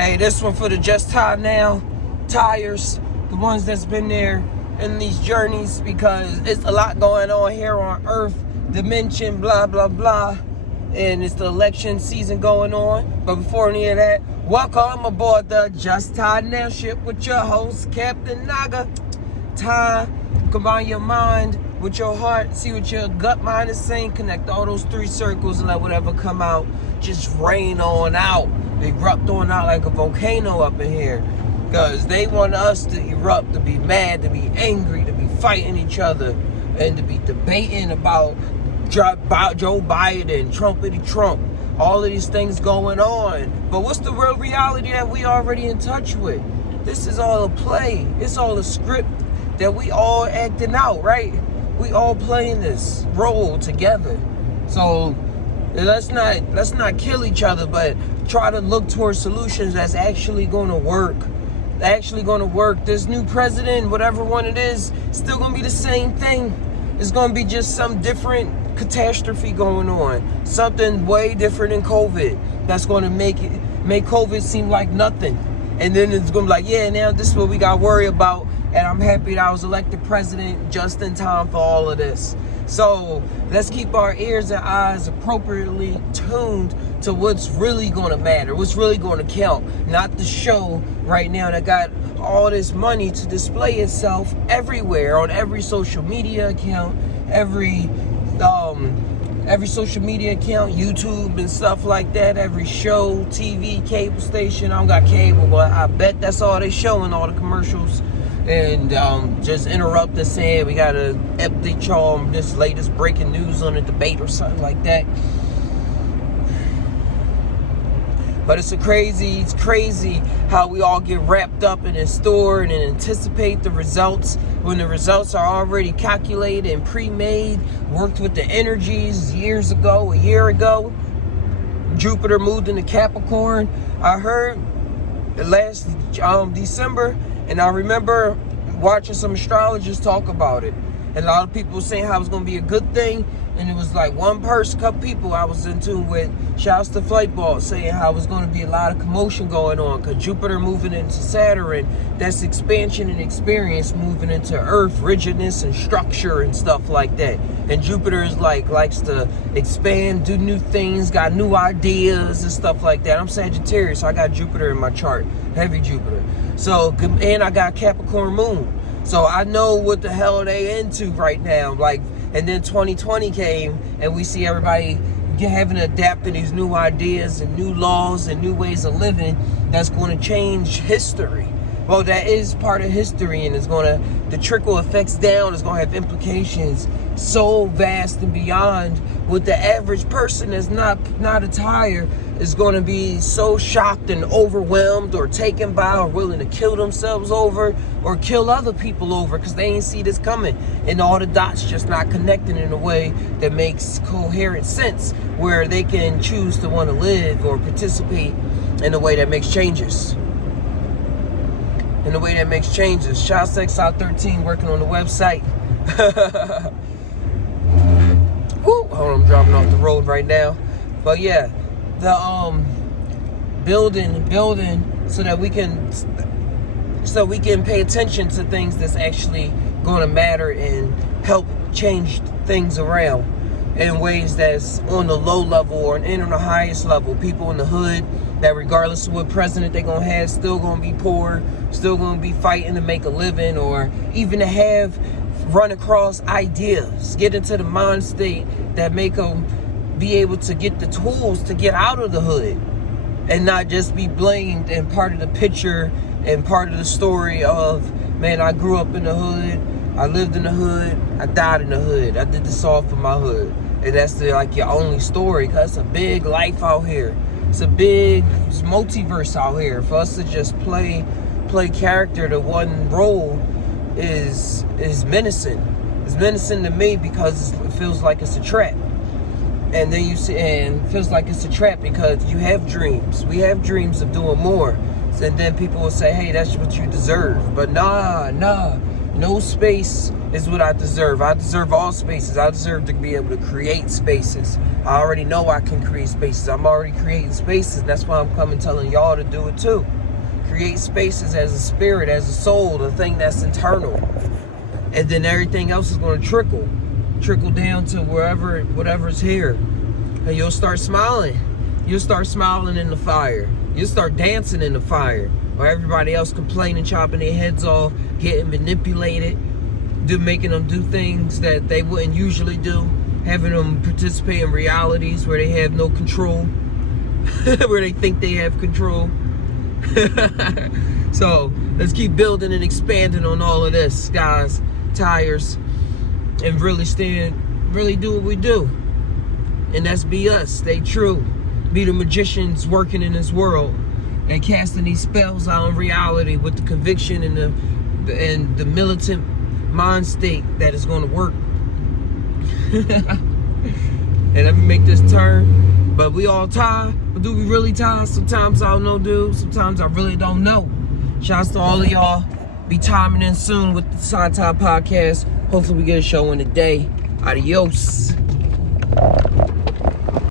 Hey, this one for the Just Tai now tires, the ones that's been there in these journeys, because it's a lot going on here on Earth, dimension, blah, blah, blah. And it's the election season going on. But before any of that, welcome aboard the Just Tai Now ship with your host, Captain Naga. Tai, combine your mind with your heart, see what your gut mind is saying, connect all those three circles and let whatever come out just rain on out, erupt on out like a volcano up in here. Because they want us to erupt, to be mad, to be angry, to be fighting each other, and to be debating about Joe Biden, Trumpity Trump, all of these things going on. But what's the real reality that we already in touch with? This is all a play. It's all a script that we all acting out, right? We all playing this role together. So let's not kill each other, but try to look towards solutions that's actually going to work. This new president, whatever one it is, still going to be the same thing. It's going to be just some different catastrophe going on. Something way different than COVID that's going to make COVID seem like nothing. And then it's going to be like, yeah, now this is what we got to worry about. And I'm happy that I was elected president just in time for all of this. So let's keep our ears and eyes appropriately tuned to what's really going to matter, what's really going to count. Not the show right now that got all this money to display itself everywhere, on every social media account, every social media account, YouTube and stuff like that, every show, TV, cable station. I don't got cable, but I bet that's all they showing, all the commercials. And just interrupt us saying we got to update y'all on this latest breaking news on a debate or something like that. But it's crazy how we all get wrapped up and stored and anticipate the results when the results are already calculated and pre-made, worked with the energies years ago, a year ago. Jupiter moved into Capricorn. I heard last December, and I remember watching some astrologers talk about it. And a lot of people saying how it was going to be a good thing. And it was like one person, couple people I was in tune with, shouts to Flightball, saying how it was going to be a lot of commotion going on. Because Jupiter moving into Saturn, that's expansion and experience moving into Earth, rigidness and structure and stuff like that. And Jupiter is likes to expand, do new things, got new ideas and stuff like that. I'm Sagittarius, so I got Jupiter in my chart, heavy Jupiter. So, and I got Capricorn moon. So I know what the hell they into right now. And then 2020 came, and we see everybody having to adapt to these new ideas and new laws and new ways of living that's going to change history. Well, that is part of history, and the trickle effects down is going to have implications so vast and beyond what the average person that's not a tire is going to be so shocked and overwhelmed or taken by or willing to kill themselves over or kill other people over because they ain't see this coming, and all the dots just not connecting in a way that makes coherent sense where they can choose to want to live or participate in a way that makes changes. Child Sex Out 13 working on the website. Woo, hold on, I'm dropping off the road right now. But yeah, the building so that we can pay attention to things that's actually going to matter and help change things around in ways that's on the low level or on the highest level. People in the hood that regardless of what president they're going to have, still going to be poor, still going to be fighting to make a living, or even to run across ideas, get into the mind state that make them be able to get the tools to get out of the hood and not just be blamed and part of the picture and part of the story of, man, I grew up in the hood, I lived in the hood, I died in the hood, I did this all for my hood. And that's your only story, because it's a big life out here. It's multiverse out here. For us to just play character to one role is menacing. It's menacing to me because it feels like it's a trap. And then it feels like it's a trap because you have dreams. We have dreams of doing more. And then people will say, hey, that's what you deserve. But nah, no space is what I deserve. I deserve all spaces. I deserve to be able to create spaces. I already know I can create spaces. I'm already creating spaces. And that's why I'm coming telling y'all to do it too. Create spaces as a spirit, as a soul, the thing that's internal. And then everything else is going to trickle down to whatever's here. And you'll start smiling. You'll start smiling in the fire. You'll start dancing in the fire. Or everybody else complaining, chopping their heads off, getting manipulated, making them do things that they wouldn't usually do, having them participate in realities where they have no control, where they think they have control. So let's keep building and expanding on all of this, guys, tires, and really do what we do. And that's be us, stay true, be the magicians working in this world and casting these spells out in reality with the conviction and the militant mind state that is going to work. And let me make this turn. But we all tie. But do we really tie? Sometimes I don't know, dude. Sometimes I really don't know. Shouts to all of y'all. Be timing in soon with the SaunTai podcast. Hopefully we get a show in a day. Adios.